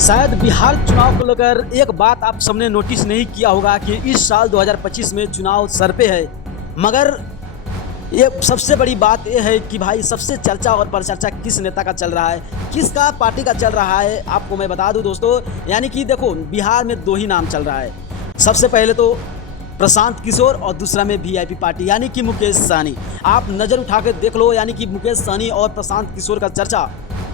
शायद बिहार चुनाव को लेकर एक बात आप सबने नोटिस नहीं किया होगा कि इस साल 2025 में चुनाव सर पे है। मगर ये सबसे बड़ी बात ये है कि भाई सबसे चर्चा और परिचर्चा किस नेता का चल रहा है, किसका पार्टी का चल रहा है। आपको मैं बता दूं दोस्तों, यानी कि देखो बिहार में दो ही नाम चल रहा है। सबसे पहले तो प्रशांत किशोर और दूसरा में वीआईपी पार्टी यानी कि मुकेश सहनी। आप नज़र उठा के देख लो, यानी कि मुकेश सहनी और प्रशांत किशोर का चर्चा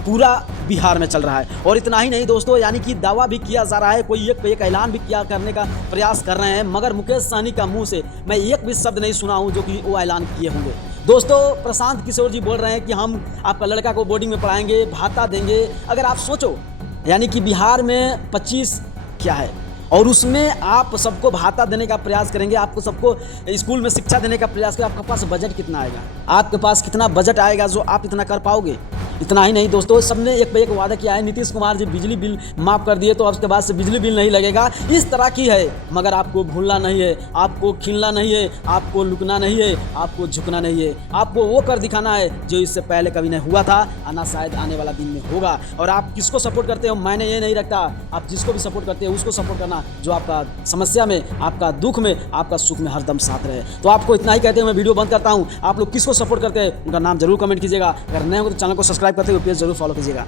पूरा बिहार में चल रहा है। और इतना ही नहीं दोस्तों, यानी कि दावा भी किया जा रहा है, कोई एक ऐलान भी किया करने का प्रयास कर रहे हैं, मगर मुकेश सहनी का मुंह से मैं एक भी शब्द नहीं सुना हूं जो कि वो ऐलान किए होंगे। दोस्तों प्रशांत किशोर जी बोल रहे हैं कि हम आपका लड़का को बोर्डिंग में पढ़ाएंगे, भाता देंगे। अगर आप सोचो, यानी कि बिहार में 25 क्या है और उसमें आप सबको भाता देने का प्रयास करेंगे, आपको सबको स्कूल में शिक्षा देने का प्रयास करेंगे। आपके पास बजट कितना आएगा? आपके पास कितना बजट आएगा जो आप इतना कर पाओगे? इतना ही नहीं दोस्तों, सबने एक पे एक वादा किया है। नीतीश कुमार जी बिजली बिल माफ़ कर दिए तो अब उसके बाद से बिजली बिल नहीं लगेगा, इस तरह की है। मगर आपको भूलना नहीं है, आपको खिलना नहीं है, आपको लुकना नहीं है, आपको झुकना नहीं है। आपको वो कर दिखाना है जो इससे पहले कभी नहीं हुआ था, ना शायद आने वाला दिन में होगा। और आप किसको सपोर्ट करते हो मैंने ये नहीं रखता, आप जिसको भी सपोर्ट करते हो उसको सपोर्ट करना जो आपका समस्या में, आपका दुख में, आपका सुख में हरदम साथ रहे। तो आपको इतना ही कहते हुए मैं वीडियो बंद करता हूँ। आप लोग किसको सपोर्ट करते हैं उनका नाम जरूर कमेंट कीजिएगा। अगर नए हो तो चैनल को सब्सक्राइब करते हुए पेज जरूर फॉलो कीजिएगा।